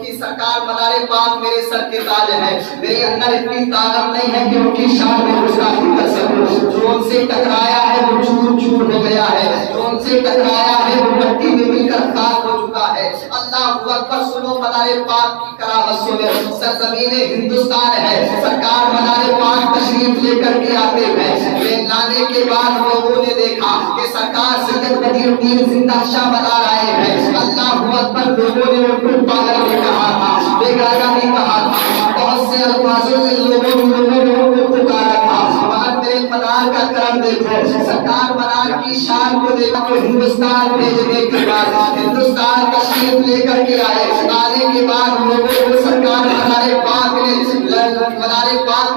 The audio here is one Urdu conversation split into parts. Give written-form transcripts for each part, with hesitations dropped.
کیونکہ سرکار مدار پاک میرے سر کے تاج ہے. میرے اندر اتنی طاقت نہیں ہے کہ ان کی شان میں گستاخی کر سکوں. جو ان سے ٹکرایا ہے وہ چور چور ہو گیا ہے. جو ان سے ٹکرایا ہے وہ مٹی میں مل کر خاک ہو چکا ہے. اللہ اکبر. سنو مدار پاک کی کرامت سنو. سرزمین ہندوستان ہے. سرکار مدار پاک تشریف لے کر کے آتے ہیں. یہ لانے کے بعد لوگوں نے دیکھا کہ سرکار سید بدی الدین زندہ شاہ مدار آئے ہیں. اللہ اکبر. لوگوں نے ان کو پاگل بھی کہا تھا, بے گانا بھی کہا تھا, بہت سے الفاظوں سے لوگوں نے ان کو پکارا تھا. مگر میرے مدار کا کرم دیکھو. سرکار مدار کی شان کو دیکھو. ہندوستان بھیجنے کے بعد ہندوستان تشریف لے کر کے آئے. آنے کے بعد لوگوں کو سرکار مدار پاک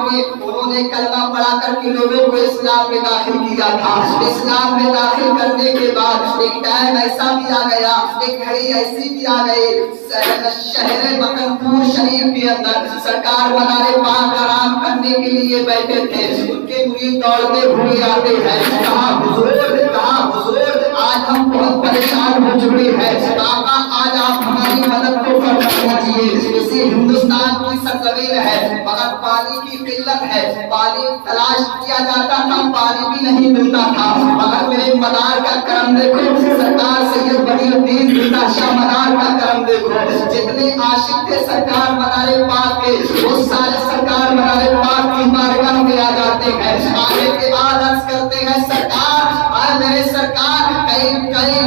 میں انہوں نے کلمہ پڑھا کر کے لوگوں کو اسلام میں داخل کیا تھا. اسلام میں داخل کرنے کے بعد ایک ٹائم ایسا بھی آ گیا, ایک گھڑی ایسی بھی آ گئی, شہر مکہ شریف کے اندر سرکار مدار پاک آرام کرنے کے لیے بیٹھے تھے. ان کے مرید دوڑتے ہوئے آتے ہیں. کہا حضور آج ہم بہت پریشان ہو چکے ہیں. آقا آج آپ ہماری مدد کو کر دیجیے. اسی ہندوستان کی سرزمین ہے مگر پانی کی قلت ہے. پانی تلاش کیا جاتا تھا, پانی بھی نہیں ملتا تھا. مگر میرے مدار کا کرم دیکھو. سرکار سید بدی الدین زندہ شاہ مدار کا کرم دیکھو. جتنے عاشق تھے سرکار مدار پاک کے, وہ سارے سرکار مدار پاک کی بارگاہ میں آ جاتے ہیں. آنے کے بعد عرض کرتے ہیں سرکار, اے میرے سرکار, کئی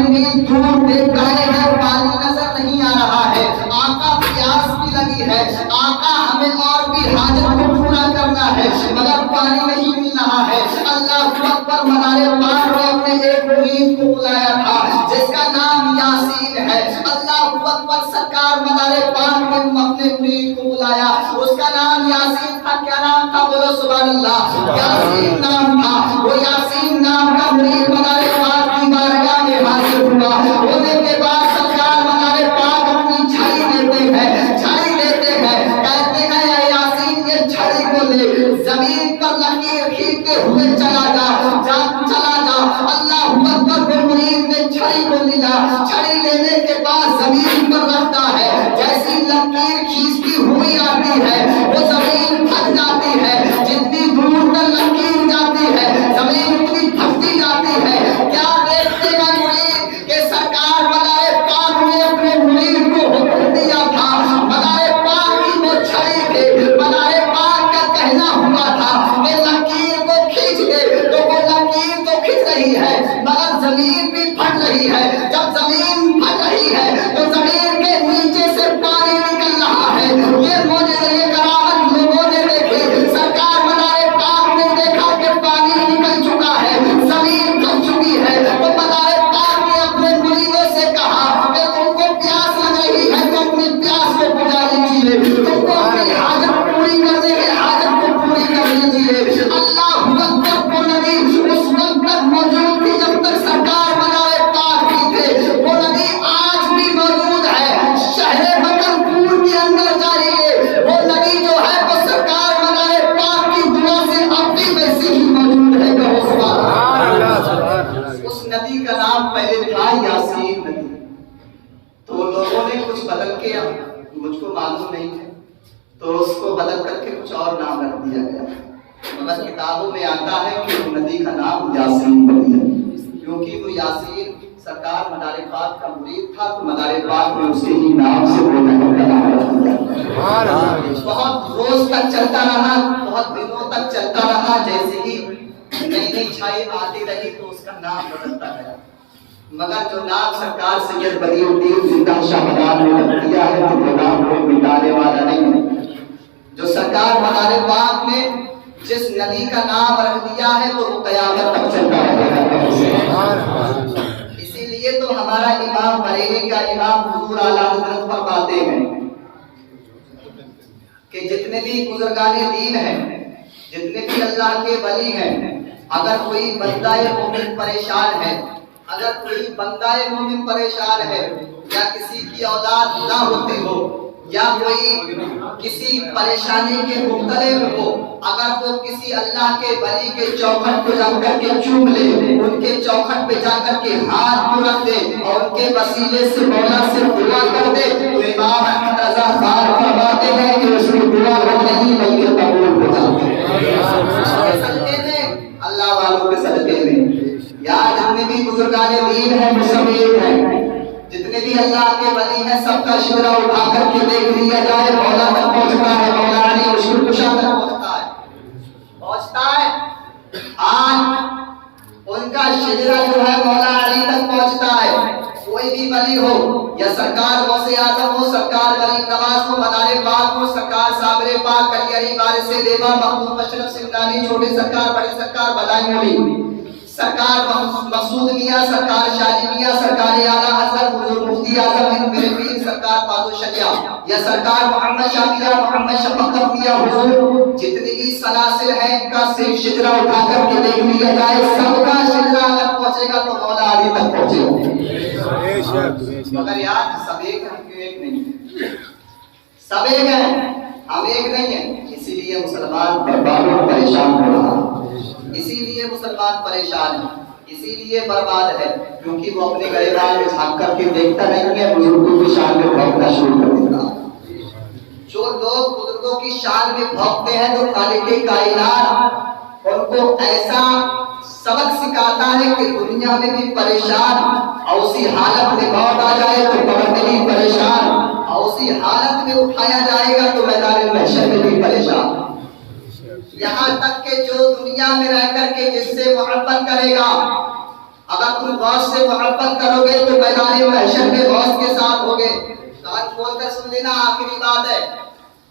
میل دور دیکھ رہے ہیں پانی نظر نہیں آ رہا ہے. آقا پیاس بھی لگی ہے. آقا ہمیں اور بھی حاجت کو پورا کرنا ہے مگر پانی نہیں مل رہا ہے. اللہ اکبر. مدار پاک نے اپنے ایک مرید کو بلایا تھا جس کا نام یاسین ہے. اللہ اکبر. سرکار مدار پاک نے اپنے مرید کو بلایا. اس کا نام یاسین تھا. کیا نام تھا؟ بولو سبحان اللہ. یاسین نام تھا. وہ یاسین نام کا مرید مدار پاک کی بارگاہ میں حاضر ہوا. ہونے کے بعد سرکار مدار پاک اپنی چھڑی دیتے ہیں. چھڑی دیتے ہیں, کہتے ہیں اے یاسین یہ چھڑی کو لے, زمین پر لکیر کھینچتے ہوئے چلا جا. اللہ اکبر. وہ مرید نے چھڑی کو لیا. چھڑی لینے کے بعد زمین پر رکھتا ہے. جیسی لکیر کھینچتی ہوئی آتی ہے وہ زمین پھٹ جاتی ہے. جتنی دور تک لکیر جاتی ہے زمین اتنی پھٹتی جاتی ہے. کیا دیکھتے ہیں مرید کہ سرکار مدار پاک نے اپنے مرید کو حکم دیا تھا. مدار پاک کی وہ چھڑی تھے. مدار پاک کا کہنا ہوا تھا کہ لکیر کو کھینچ دے, تو وہ لکیر تو کھینچ رہی ہے مگر زمین بھی پھٹ رہی ہے. جب زمین پھٹ رہی ہے تو زمین کے نیچے سے پانی نکل رہا ہے. یہ معجزہ, یہ کرامت لوگوں نے دیکھی. سرکار مدار پاک نے دیکھا کہ پانی نکل چکا ہے, زمین پھٹ چکی ہے. تو مدار پاک نے اپنے مریدوں سے کہا کہ تم کو پیاس لگ رہی ہے تو اپنی پیاس کو بجھا لیجیے. تم کو اپنی حاجت پوری کرنے کے حاجت کو پوری کر لیجیے. اللہ اکبر. وہ نبی اس وقت تک موجود تھی جب تک سرکار مدار پاک بھی تھے. وہ نبی آج بھی موجود ہے. شہر مکہ کے اندر جائیے, وہ نبی جو ہے وہ سرکار مدار پاک کی دعا سے اب بھی ویسے ہی موجود ہے. کہو سبحان اللہ. اس نبی کا نام پہلے تھا یاسین نبی. تو لوگوں نے کچھ بدل کے, مجھ کو معلوم نہیں ہے, تو اس کو بدل کر کے کچھ اور نام رکھ دیا گیا. مگر کتابوں میں آتا ہے کہ وہ نبی کا نام یاسین نبی ہے, کیونکہ وہ یاسین سرکار مدار پاک کا مرید تھا. تو مدار پاک نے اسی ہی نام سے وہ نبی کا نام رکھ دیا. بہت روز تک چلتا رہا, بہت دنوں تک چلتا رہا. جیسے ہی نئی نئی چھائی آتی رہی تو اس کا نام بدلتا گیا. مگر جو نام سرکار سید بدی الدین زندہ شاہ مدار نے رکھ دیا ہے تو وہ نام کوئی مٹانے والا نہیں ہے. جو سرکار مدار پاک نے جس نبی کا نام رکھ دیا ہے تو وہ قیامت تک چلتا رہے گا. اسی لیے تو ہمارا امام بریلی کا امام حضور اعلیٰ حضرت فرماتے ہیں کہ جتنے بھی بزرگان دین ہیں, جتنے بھی اللہ کے ولی ہیں, اگر کوئی بندہ مومن پریشان ہے, اگر کوئی بندہ مومن پریشان ہے, یا کسی کی اولاد نہ ہوتی ہو, یا کوئی کسی پریشانی کے مبتلا ہو, اگر وہ کسی اللہ کے ولی کے چوکھٹ پہ جا کر کے چوم لے, ان کے چوکھٹ پہ جا کر کے ہاتھ کو رکھ دے اور ان کے وسیلے سے مولا سے دعا کر دے, تو امام احمد رضا دین ہیں وہ سب ایک ہیں. جتنے بھی اللہ کے ولی ہیں سب کا شجرہ اٹھا کر کے دیکھ لیا جائے مولا تک پہنچتا ہے. مولا علی مشکل کشا تک پہنچتا ہے. آج ان کا شجرہ جو ہے مولا علی تک پہنچتا ہے. کوئی بھی ولی ہو یا سرکار غوث اعظم ہو, سرکار غریب نواز ہو, مدار پاک ہو, سرکار صابر پاک علی علی وارث دیوا مخدوم مشرف سمنانی چھوٹے سرکار بڑے سرکار بلائیں علی سرکار مسعود میاں, سرکار شاہی میاں, سرکار اعلیٰ حضرت حضور مفتی اعظم ہند میرے پیر سرکار پادو شجاع یا سرکار محمد شاہ میاں, محمد شفقت میاں حضور, جتنی بھی سلاسل ہیں ان کا صرف شجرہ اٹھا کر کے دیکھ لیا جائے سب کا شجرہ اگر پہنچے گا تو مولا علی تک پہنچے گا. مگر یار سب ایک ہیں, ہم کیوں ایک نہیں ہیں؟ سب ایک ہیں, ہم ایک نہیں ہیں. اسی لیے مسلمان برباد اور پریشان ہو رہا, اسی لیے مسلمان پریشان ہے, اسی لیے برباد ہے, کیونکہ وہ اپنے گریبان میں جھانک کر کے دیکھتا نہیں ہے, بزرگوں کی شان میں بھونکنا شروع کر دیتا. جو لوگ بزرگوں کی شان میں بھونکتے ہیں تو خالق کائنات ان کو ایسا سبق سکھاتا ہے کہ دنیا میں بھی پریشان, اور اسی حالت میں موت آ جائے تو قبر میں بھی پریشان, اور اسی حالت میں اٹھایا جائے گا تو میدان محشر میں بھی پریشان. یہاں تک کہ جو دنیا میں رہ کر کے جس سے محبت کرے گا, اگر تم غوث سے محبت کرو گے تو میدان محشر میں غوث کے ساتھ ہوگے. کان کھول کر سن لینا, آخری بات ہے.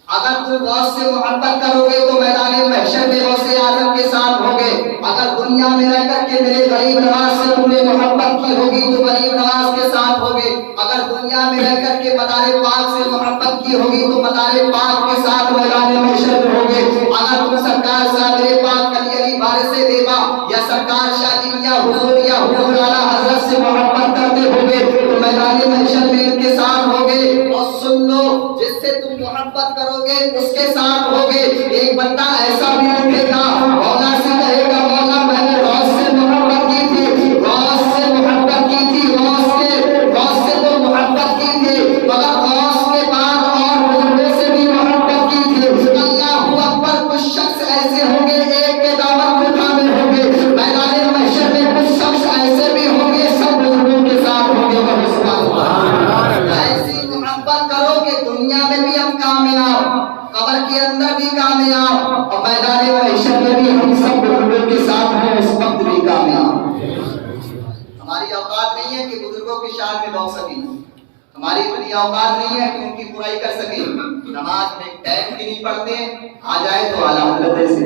اگر تم غوث سے محبت کرو گے تو میدان محشر میں غوث اعظم کے ساتھ ہوگے. اگر دنیا میں رہ کر کے میرے غریب نواز سے تم نے محبت کی ہوگی تو غریب نواز کے ساتھ ہوگے. اگر دنیا میں رہ کر کے مدار پاک سے محبت کی ہوگی تو مدار پاک کے ساتھ میدان محشر میں ہوگے. اگر تم سرکار صابر پاک علی علی وارث دیوا یا سرکار شاہی یا حضور اعلیٰ حضرت سے محبت کرتے ہوگے تو میدان محشر میں ان کے ساتھ ہوگے. اور سن لو, جس سے تم محبت کرو گے اس کے ساتھ ہوگے. ایک بندہ ایسا بھی اٹھے گا مولا سے کہے گا مولا میں نے غوث سے محبت کی تھی, غوث سے محبت کی تھی, غوث سے تو محبت کی تھی, مگر غوث کے بعد اور بزرگوں سے بھی محبت کی تھی. اللہ اکبر. کچھ شخص ایسے ہوں گے ایک کے دعوت کو کامل ہوں گے میدان محشر میں, کچھ شخص ایسے بھی ہوں گے سب بزرگوں کے ساتھ ہوں گے. ایسی محبت کرو کہ دنیا میں بھی ہم کامیاب, قبر کے اندر بھی کامیاب, اور میدان محشر میں بھی ہم سب بزرگوں کے ساتھ ہیں اس وقت بھی کامیاب. ہماری اوقات نہیں ہے کہ بزرگوں کی شان میں بھونک سکیں, ہماری اتنی اوقات نہیں ہے کہ ان کی برائی کر سکیں. نماز میں ٹائم کی نہیں پڑھتے, آ جائے تو اعلیٰ حضرت سے.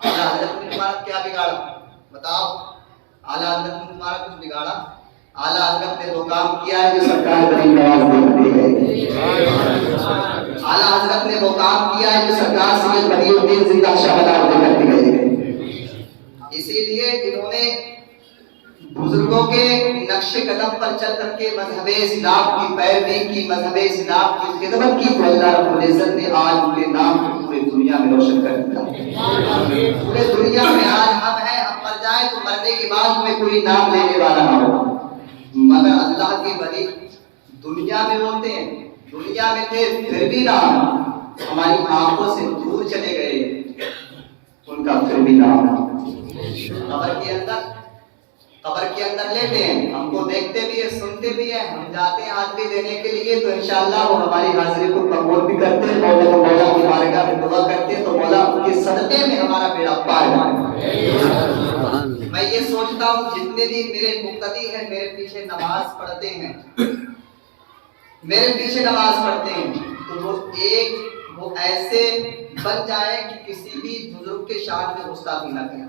اعلیٰ حضرت نے تمہارا کیا بگاڑا بتاؤ؟ اعلیٰ حضرت نے تمہارا کچھ بگاڑا؟ اعلیٰ حضرت نے وہ کام کیا ہے جو سرکار غریب نواز دیکھتی ہے. اعلیٰ حضرت نے وہ کام کیا ہے جو سرکار سید بدیع الدین زندہ شہادت دے کر دی گئی. اسی لیے انہوں نے بزرگوں کے نقش قدم پر چل کر کے مذہب اسلام کی پیروی کی, مذہب اسلام کی خدمت کی, تو اللہ رب العزت نے آج ان کے نام کو پوری دنیا میں روشن کر دیا. پورے دنیا میں آج ہم ہیں, ہم مر جائیں تو مرنے کے بعد ہمیں کوئی نام لینے والا نہ ہو. مگر اللہ کے ولی دنیا میں ہوتے ہیں, دنیا میں تھے پھر بھی نام ہماری آنکھوں سے دور چلے گئے, ان کا پھر بھی نام. قبر کے اندر لیتے ہیں, ہم کو دیکھتے بھی ہیں, سنتے بھی ہیں, ہم جاتے ہیں حاضری دینے کے لیے تو انشاءاللہ وہ ہماری حاضری کو قبول بھی کرتے ہیں. مولا کی بارگاہ میں دعا کرتے ہیں تو مولا ان کے صدقے میں ہمارا بیڑا پار جائے. میں یہ سوچتا ہوں جتنے بھی میرے مقتدی ہیں میرے پیچھے نماز پڑھتے ہیں, میرے پیچھے نماز پڑھتے ہیں, تو وہ ایسے بن جائے کہ کسی بھی بزرگ کے شان میں گستاخی نہ کریں,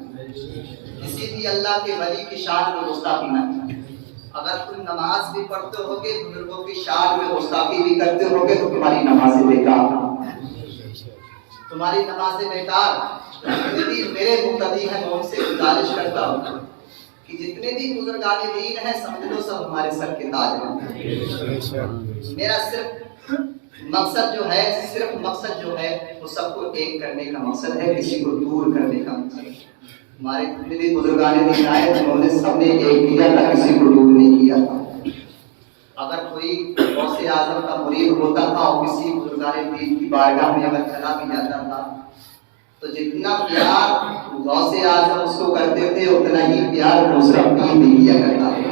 کسی بھی اللہ کے ولی کی شان میں گستاخی نہ کریں. اگر تم نماز بھی پڑھتے ہوگے بزرگوں کی شان میں گستاخی بھی کرتے ہوگے تو تمہاری نمازیں بیکار, تمہاری نمازیں بیکار. میرے مقتدی ہیں میں ان سے گزارش کرتا ہوں کہ جتنے بھی بزرگان دین ہیں سمجھ لو سب ہمارے سر کے تاج ہیں. میرا صرف مقصد جو ہے وہ سب کو ایک کرنے کا مقصد ہے, کسی کو دور کرنے کا مقصد ہے. ہمارے جتنے بھی بزرگان دین آئے انہوں نے سب نے ایک کیا تھا, کسی کو دور نہیں کیا تھا. اگر کوئی غوث اعظم کا مرید ہوتا تھا اور کسی بزرگان دین کی بارگاہ میں اگر چلا بھی جاتا تھا تو جتنا پیار غوث اعظم اس کو کرتے تھے اتنا ہی پیار دوسرا پیر بھی کیا کرتا تھا.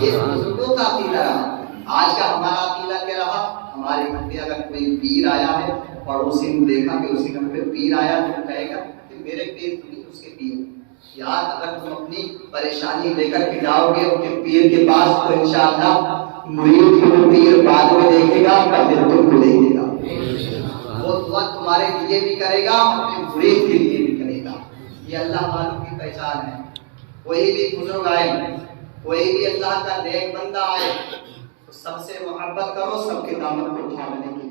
یہ بزرگوں کا عقیدہ رہا. آج کا ہمارا عقیدہ کیا رہا؟ ہمارے گھر پہ اگر کوئی پیر آیا ہے، پڑوسی نے دیکھا کہ اسی گھر پہ پیر آیا تو کہے گا کہ میرے پیر تو نہیں، اس کے پیر. یار اگر تم اپنی پریشانی لے کر کے جاؤ گے ان کے پیر کے پاس تو انشاءاللہ مرید کو پیر بعد میں دیکھے گا، پہلے تم کو دیکھے گا. وہ دعا تمہارے لیے بھی کرے گا، اپنے مرید کے لیے بھی کرے گا. یہ اللہ والوں کی پہچان ہے. کوئی بھی بزرگ آئے، کوئی بھی اللہ کا نیک بندہ آئے، سب سے محبت کرو، سب کے دامن کو تھامنے کی